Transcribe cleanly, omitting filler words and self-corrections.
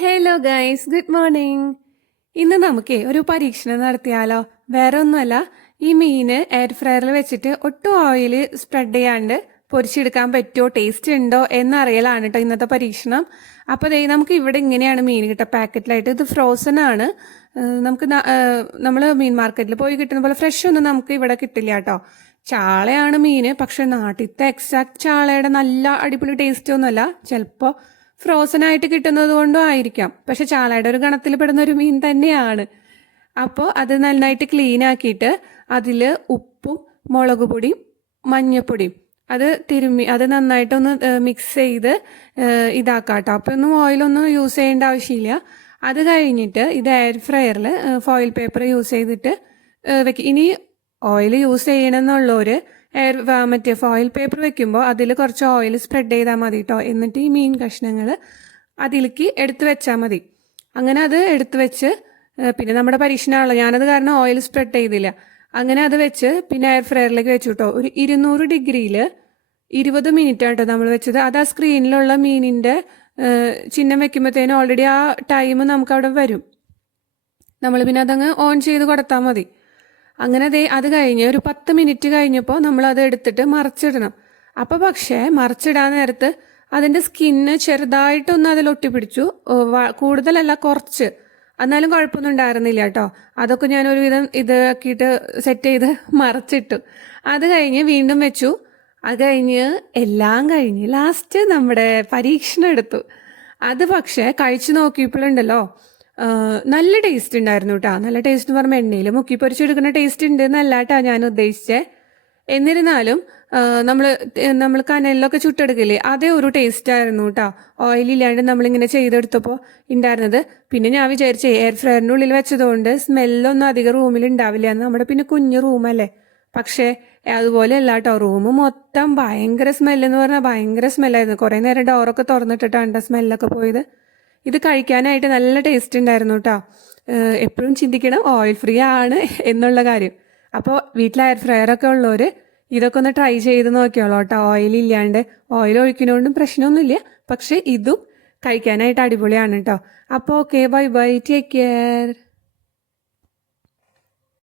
Hello guys, good morning. ഇന്ന് നമുക്ക് ഒരു പരീക്ഷണം നടത്തിയാലോ? വേറെ ഒന്നുമല്ല, ഈ മീന് എയർ ഫ്രയറിൽ വെച്ചിട്ട് ഒട്ടും ഓയിൽ സ്പ്രെഡ് ചെയ്യാണ്ട് പൊരിച്ചെടുക്കാൻ പറ്റുമോ, ടേസ്റ്റ് ഉണ്ടോ എന്നറിയലാണ് കേട്ടോ ഇന്നത്തെ പരീക്ഷണം. അപ്പോൾ നമുക്ക് ഇവിടെ ഇങ്ങനെയാണ് മീൻ കിട്ടുക പാക്കറ്റിലായിട്ട്. ഇത് ഫ്രോസൺ ആണ്. നമുക്ക് നമ്മൾ മീൻ മാർക്കറ്റിൽ പോയി കിട്ടുന്ന പോലെ ഫ്രഷ് ഒന്നും നമുക്ക് ഇവിടെ കിട്ടില്ല കേട്ടോ. ചാളയാണ് മീന്, പക്ഷെ നാട്ടിലത്തെ എക്സാക്ട് ചാളയുടെ നല്ല അടിപൊളി ടേസ്റ്റ് ഒന്നുമല്ല. ചിലപ്പോൾ ഫ്രോസൺ ആയിട്ട് കിട്ടുന്നത് കൊണ്ടും ആയിരിക്കാം, പക്ഷെ ചാളയുടെ ഒരു ഗണത്തിൽ പെടുന്ന ഒരു മീൻ തന്നെയാണ്. അപ്പോൾ അത് നന്നായിട്ട് ക്ലീൻ ആക്കിയിട്ട് അതിൽ ഉപ്പും മുളക് പൊടിയും മഞ്ഞപ്പൊടിയും അത് നന്നായിട്ടൊന്ന് മിക്സ് ചെയ്ത് ഇതാക്കാം കേട്ടോ. അപ്പോൾ ഒന്നും ഓയിലൊന്നും യൂസ് ചെയ്യേണ്ട ആവശ്യമില്ല. അത് കഴിഞ്ഞിട്ട് ഇത് എയർ ഫ്രയറിൽ ഫോയിൽ പേപ്പർ യൂസ് ചെയ്തിട്ട് വെക്കും. ഇനി ഓയിൽ യൂസ് ചെയ്യണമെന്നുള്ളവർ മറ്റേ ഫോയിൽ പേപ്പർ വെക്കുമ്പോൾ അതിൽ കുറച്ച് ഓയിൽ സ്പ്രെഡ് ചെയ്താൽ മതി കേട്ടോ. എന്നിട്ട് ഈ മീൻ കഷ്ണങ്ങൾ അതിലേക്ക് എടുത്ത് വെച്ചാൽ മതി. അങ്ങനെ അത് എടുത്ത് വെച്ച് പിന്നെ നമ്മുടെ പരീക്ഷണമാണല്ലോ, ഞാനത് കാരണം ഓയിൽ സ്പ്രെഡ് ചെയ്തില്ല. അങ്ങനെ അത് വെച്ച് പിന്നെ എയർ ഫ്രയറിലേക്ക് വെച്ചു കേട്ടോ. ഒരു 200 ഡിഗ്രിയിൽ 20 മിനിറ്റ് കേട്ടോ നമ്മൾ വെച്ചത്. അത് ആ സ്ക്രീനിലുള്ള മീനിൻ്റെ ചിഹ്നം വെക്കുമ്പോഴത്തേനും ഓൾറെഡി ആ ടൈം നമുക്ക് അവിടെ വരും. നമ്മൾ പിന്നെ അതങ്ങ് ഓൺ ചെയ്ത് കൊടുത്താൽ മതി. അങ്ങനെ അത് കഴിഞ്ഞ് ഒരു 10 മിനിറ്റ് കഴിഞ്ഞപ്പോൾ നമ്മളത് എടുത്തിട്ട് മറിച്ചിടണം. അപ്പോൾ പക്ഷേ മറിച്ചിടാൻ നേരത്ത് അതിൻ്റെ സ്കിന്ന് ചെറുതായിട്ടൊന്ന് അതിൽ ഒട്ടിപ്പിടിച്ചു. കൂടുതലല്ല, കുറച്ച്. എന്നാലും കുഴപ്പമൊന്നും ഉണ്ടായിരുന്നില്ല കേട്ടോ. അതൊക്കെ ഞാൻ ഒരുവിധം ഇതാക്കിയിട്ട് സെറ്റ് ചെയ്ത് മറിച്ചിട്ടു. അത് കഴിഞ്ഞ് വീണ്ടും വെച്ചു. അത് കഴിഞ്ഞ് എല്ലാം കഴിഞ്ഞ് ലാസ്റ്റ് നമ്മുടെ പരീക്ഷണം എടുത്തു. അത് പക്ഷേ കഴിച്ചു നോക്കിയപ്പോഴുണ്ടല്ലോ നല്ല ടേസ്റ്റ് ഉണ്ടായിരുന്നു കേട്ടോ. നല്ല ടേസ്റ്റ് എന്ന് പറയുമ്പോൾ എണ്ണയിൽ മുക്കി പൊരിച്ചെടുക്കുന്ന ടേസ്റ്റ് ഉണ്ട് എന്നല്ല കേട്ടോ ഞാൻ ഉദ്ദേശിച്ചത്. എന്നിരുന്നാലും നമ്മൾ കനലിലൊക്കെ ചുട്ടെടുക്കില്ലേ, അതേ ഒരു ടേസ്റ്റ് ആയിരുന്നു കേട്ടോ. ഓയിലില്ലാണ്ട് നമ്മളിങ്ങനെ ചെയ്തെടുത്തപ്പോൾ ഉണ്ടായിരുന്നത്. പിന്നെ ഞാൻ വിചാരിച്ചേ എയർ ഫ്രയറിൻ്റെ ഉള്ളിൽ വെച്ചതുകൊണ്ട് സ്മെല്ലൊന്നും അധികം റൂമിൽ ഉണ്ടാവില്ല എന്ന്. നമ്മുടെ പിന്നെ കുഞ്ഞു റൂമല്ലേ. പക്ഷേ അതുപോലെ അല്ല കേട്ടോ, റൂം മൊത്തം ഭയങ്കര സ്മെല്ലെന്ന് പറഞ്ഞാൽ ഭയങ്കര സ്മെല്ലായിരുന്നു. കുറേ നേരം ഡോറൊക്കെ തുറന്നിട്ടിട്ടാണ് സ്മെല്ലൊക്കെ പോയത്. ഇത് കഴിക്കാനായിട്ട് നല്ല ടേസ്റ്റ് ഉണ്ടായിരുന്നു കേട്ടോ. എപ്പോഴും ചിന്തിക്കണം ഓയിൽ ഫ്രീ ആണ് എന്നുള്ള കാര്യം. അപ്പോൾ വീട്ടിൽ എയർ ഫ്രയറൊക്കെ ഉള്ളവർ ഇതൊക്കെ ഒന്ന് ട്രൈ ചെയ്ത് നോക്കിയോളൂ കേട്ടോ. ഓയിലില്ലാണ്ട്, ഓയിൽ ഒഴിക്കുന്നതുകൊണ്ടും പ്രശ്നമൊന്നുമില്ല, പക്ഷേ ഇതും കഴിക്കാനായിട്ട് അടിപൊളിയാണ് കേട്ടോ. അപ്പോൾ okay, bye bye, take care.